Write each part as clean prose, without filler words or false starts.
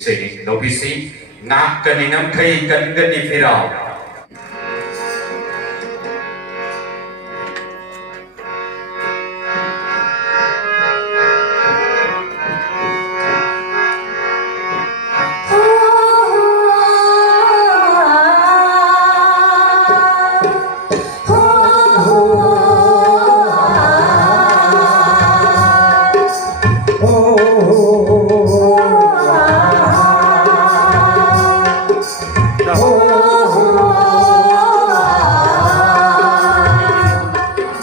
Sini novisi Ngakkani Ngamkhei Kangani Firal.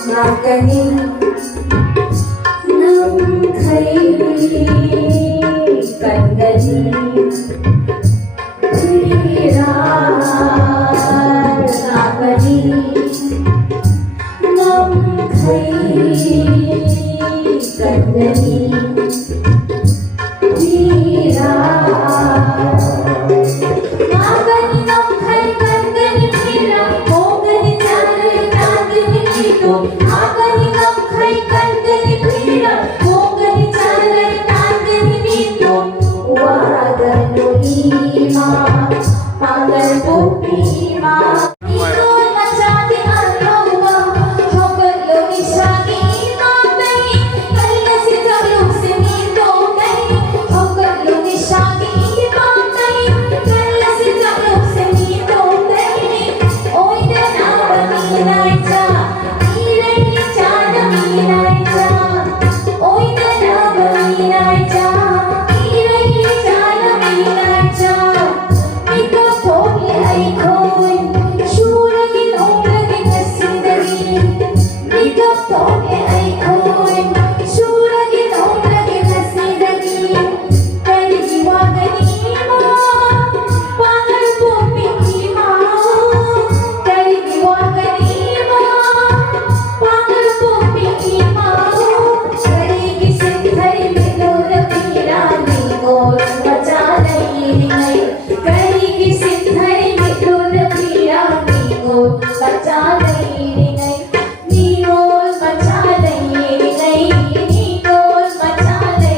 Ngakkani Ngamkhei Kangani Firal Ngakkani Ngamkhei Kangani Firal Ngakkani Ngamkhei Kangani Firal Ngakkani Ngamkhei Kangani Firal Ngakkani Ngamkhei Kangani Firal Ngakkani Ngamkhei Kangani Firal Pangal Pupima Ikon Machadi Aroma Hopper Logi Shagi Imamai Kalya Sitaluk Sinito Kai Hopper Logi Shagi Imamai Kalya Sitaluk Sinito Kai Oi Dana Baminaita Ilai Chana Minaita Oi Dana Baminaita Ilai Chana Minaita Mika Poli Aikon Shuragin Omragin Nasidari Mika Poli Aikon Shuragin Omragin Nasidari Kali Diwaganima Pangal Pupima Kali Diwaganima Pangal Pupima Kali Gisin Hari Milur Pirani Gol Machalai Kali Gisin Hari Milur Pirani Gol Machalai Nigol Machalai Nigol Machalai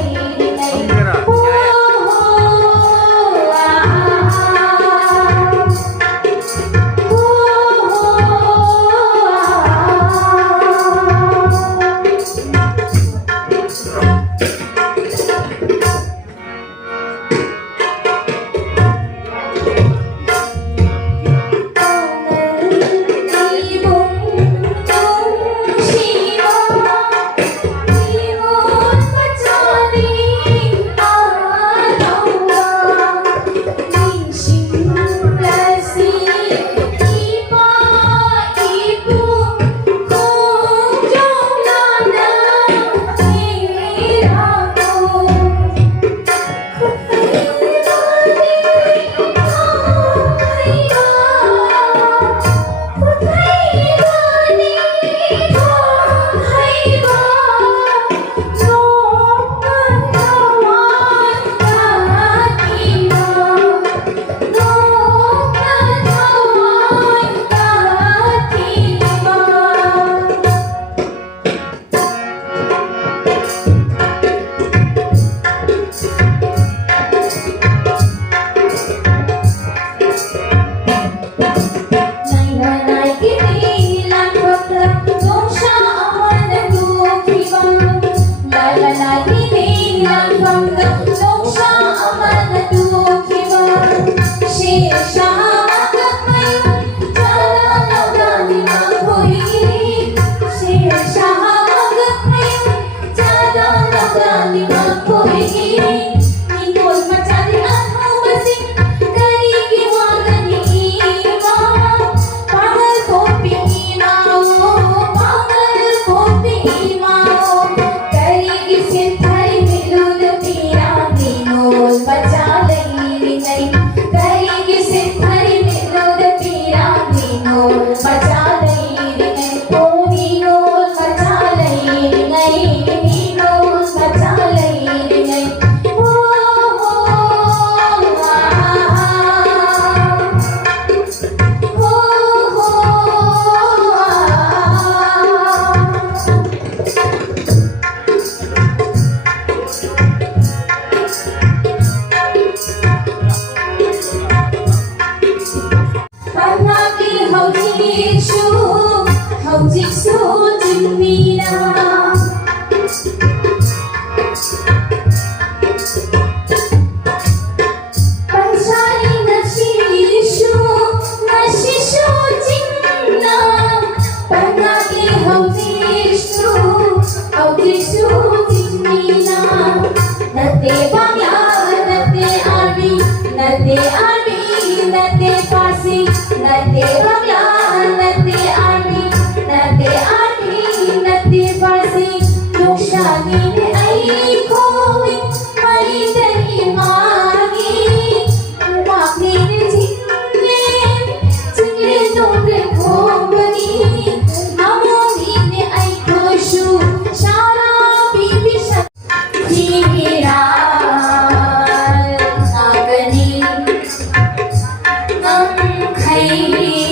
Oh hꯧjiksu jinmina Panchali nashishu jinna Pangagi hojiksu jinmina Nate bangla nate army nate farsi nate bangla nate army nate farsi Yokshani ne ai koi mai dani magi Makni ne jingle nomre khombani Amoni ne ai khoshu shara bibi Firal Ngakkani Ngamkhei